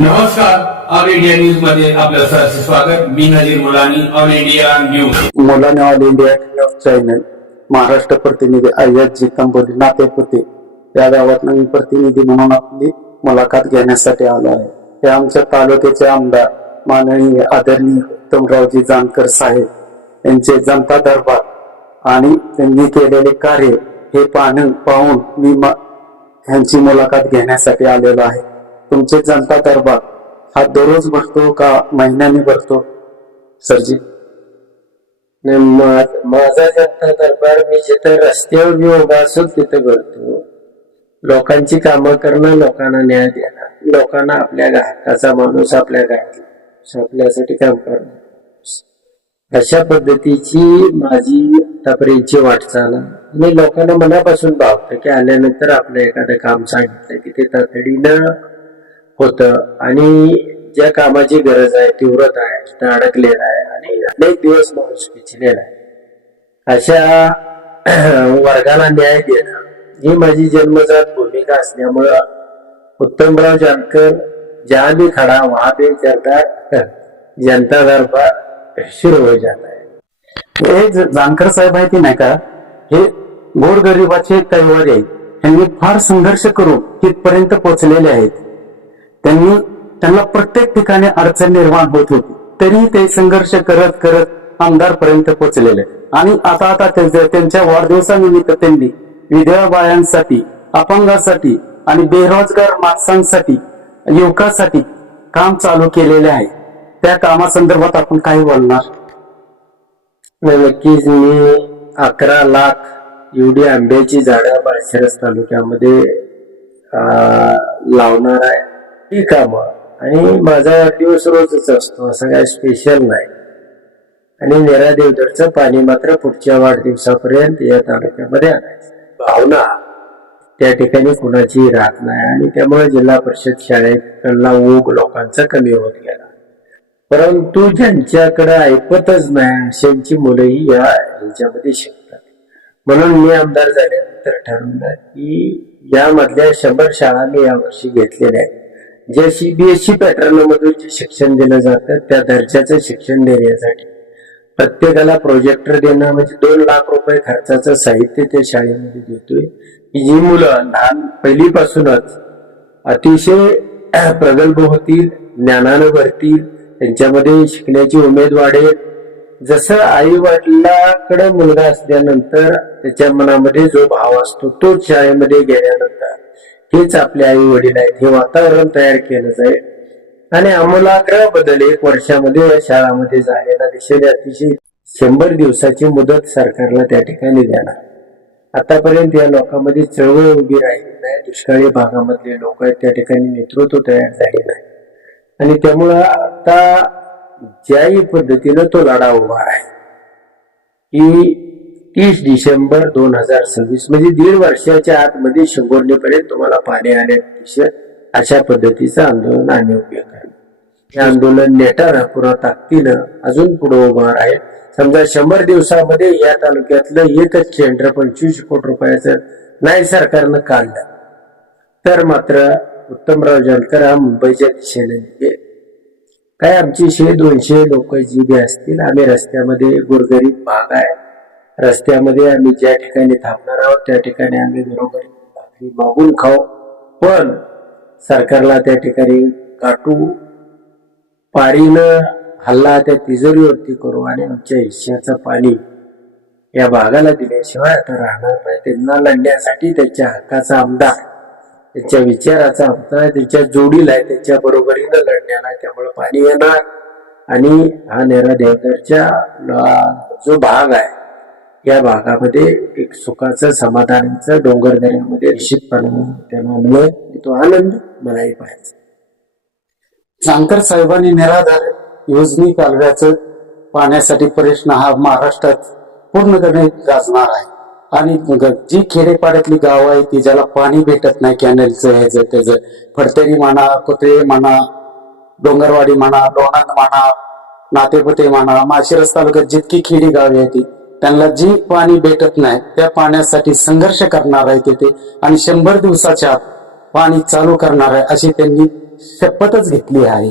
नमस्कार all India न्यूजमध्ये आपलं सहर्ष स्वागत. मी Najir Mulani all India news Mulane all India news channel Maharashtra प्रतिनिधी अय्याजी तंबोली नातेपुते. या गावात नवीन प्रतिनिधी म्हणून आपली मुलाखत घेण्यासाठी आलो आहे. हे आमच्या तालुक्याचे आमदार माननीय आदरणीय उत्तमरावजी जानकर साहेब यांचे जनता दरबार आणि त्यांनी केलेले कार्य हे पाहून पाहून मी यांची ह्यांची मुलाखत घेण्यासाठी आलेलो आहे. तुमचे जनता दरबार हा दररोज भरतो का महिन्याने भरतो? सरजी. नाही, मा- माझा जनता दरबार मी जिथं रस्त्यावर मी उभा असेल तिथं करतो लोकांची कामं करणं लोकांना न्याय देणं. लोकांना आपल्या ग्राहकाचा माणूस आपल्या ग्राहक आपल्यासाठी काम करणं. अशा पद्धतीची माझी आतापर्यंतची वाटचाल आहे. लोकांना मनापासून भावतं की आल्यानंतर आपलं एखादं काम सांगितलं की ते तातडीनं होतं. आणि ज्या कामाची गरज आहे तीव्रता आहे तिथं अडकलेला आहे आणि अनेक दिवस माणूस पिचलेला आहे. अशा वर्गाला न्याय देणं ही माझी जन्मजात भूमिका असल्यामुळं उत्तमराव जानकर ज्या भी खडा वहा पे सरदार जनता दरबार शुरू हो जात आहे. हे जानकर साहेब आहे की नाही का हे गोरगरिबाचे कैवारी आहेत. त्यांनी फार संघर्ष करून तिथपर्यंत पोहोचलेले आहेत. त्यांनी त्यांना प्रत्येक ठिकाणी अडचण निर्माण होत होती. तरी ते संघर्ष करत करत आमदार पर्यंत पोहोचलेले आणि आता आता ते- त्यांच्या वाढदिवसानिमित्त त्यांनी विधवा बायांसाठी अपंगासाठी आणि बेरोजगार माणसांसाठी युवकांसाठी काम चालू केलेले आहे. त्या कामासंदर्भात आपण काही बोलणार. नक्कीच मी अकरा लाख एवढी आंब्याची झाडं माळशिरस तालुक्यामध्ये लावणार आहे. ही कामं. आणि माझा वाढदिवस रोजच असतो असं काय स्पेशल नाही. आणि नेरा देवधरचं पाणी मात्र पुढच्या वाढदिवसापर्यंत या तालुक्यामध्ये आणायचं. भावना. त्या ठिकाणी कुणाची राहत नाही आणि त्यामुळे जिल्हा परिषद शाळेकडला ओघ लोकांचा कमी होत गेला. परंतु ज्यांच्याकडे ऐकतच नाही अशांची मुलंही या ह्याच्यामध्ये शिकतात. म्हणून मी आमदार झाल्यानंतर ठरवलं की यामधल्या शंभर शाळा मी यावर्षी घेतलेल्या आहेत. जे सीबीएसई सी पॅटर्नमधून जे शिक्षण दिलं जातं त्या दर्जाचं शिक्षण देण्यासाठी. प्रत्येकाला प्रोजेक्टर देणं म्हणजे दोन लाख रुपये खर्चाचं साहित्य त्या शाळेमध्ये देतोय. की जी मुलं लहान पहिलीपासूनच अतिशय प्रगल्भ होतील ज्ञानानं भरतील त्यांच्यामध्ये शिकण्याची उमेद वाढेल. जसं आई वडिलाकडे मुलगा असल्यानंतर त्याच्या मनामध्ये जो भाव असतो तोच शाळेमध्ये गेल्यानंतर हेच आपले आई वडील आहेत. हे वातावरण तयार केलं जाईल. आणि आमूलाग्र बदल एक वर्षामध्ये या शाळामध्ये झालेला दिसेल. अतिशय शंभर दिवसाची मुदत सरकारला त्या ठिकाणी देणार. आतापर्यंत या लोकांमध्ये चळवळ उभी राहिली नाही. दुष्काळी भागामधले लोक आहेत. त्या ठिकाणी नेतृत्व तयार झाले नाही. आणि त्यामुळं आता ज्याही पद्धतीनं तो लढा उभा आहे की तीस डिसेंबर दोन हजार सव्वीस म्हणजे दीड वर्षाच्या आतमध्ये शिंगोर्णीपर्यंत तुम्हाला पाणी आणण्यात अशा पद्धतीचं आंदोलन आम्ही उभे करणार हे आंदोलन नेटा पुरा ताकदीनं अजून पुढे उभार आहे. समजा शंभर दिवसामध्ये या तालुक्यातलं एकच केंद्र पंचवीस कोटी रुपयाचं नाही सरकारनं काढलं. तर मात्र उत्तमराव जानकर हा मुंबईच्या दिशेने निघेल काय आमची शे दोनशे लोक जी बी असतील? आम्ही रस्त्यामध्ये गुरगरीब भाग आहे. रस्त्यामध्ये आम्ही ज्या ठिकाणी थांबणार आहोत त्या ठिकाणी आम्ही बरोबर भाकरी मागून खाऊ. पण सरकारला त्या ठिकाणी काटू पारीनं हल्ला त्या तिजोरीवरती करू आणि आमच्या हिश्श्याचं पाणी या भागाला दिल्याशिवाय आता राहणार नाही. त्यांना लढण्यासाठी त्यांच्या हक्काचा आमदार त्यांच्या विचाराचा आमदार त्यांच्या जोडीला आहे त्यांच्या बरोबरीनं लढण्याला आहे. त्यामुळे पाणी येणार आणि हा नेरा देवदरच्या जो भाग आहे या भागामध्ये एक सुखाचं समाधानाचं डोंगर दऱ्यामध्ये निश्चितपणे त्यांना तो आनंद मलाही पाहायचा. जानकर साहेबांनी निराधार योजनी कालव्याचं पाण्यासाठी प्रश्न हा महाराष्ट्रात पूर्णपणे गाजणार आहे. आणि जी खेडेपाड्यातली गाव आहे ती ज्याला पाणी भेटत नाही कॅनलचं ह्याचं त्याचं फडतरी म्हणा कुत्रे म्हणा डोंगरवाडी म्हणा लोणंद म्हणा नातेपुते म्हणा माशिरस तालुक्यात जितकी खेडी गावे आहेत ती, त्यांना जी पाणी भेटत नाही त्या पाण्यासाठी संघर्ष करणार आहे तिथे आणि शंभर दिवसाच्या पाणी चालू करणार आहे अशी त्यांनी शपथच घेतली आहे.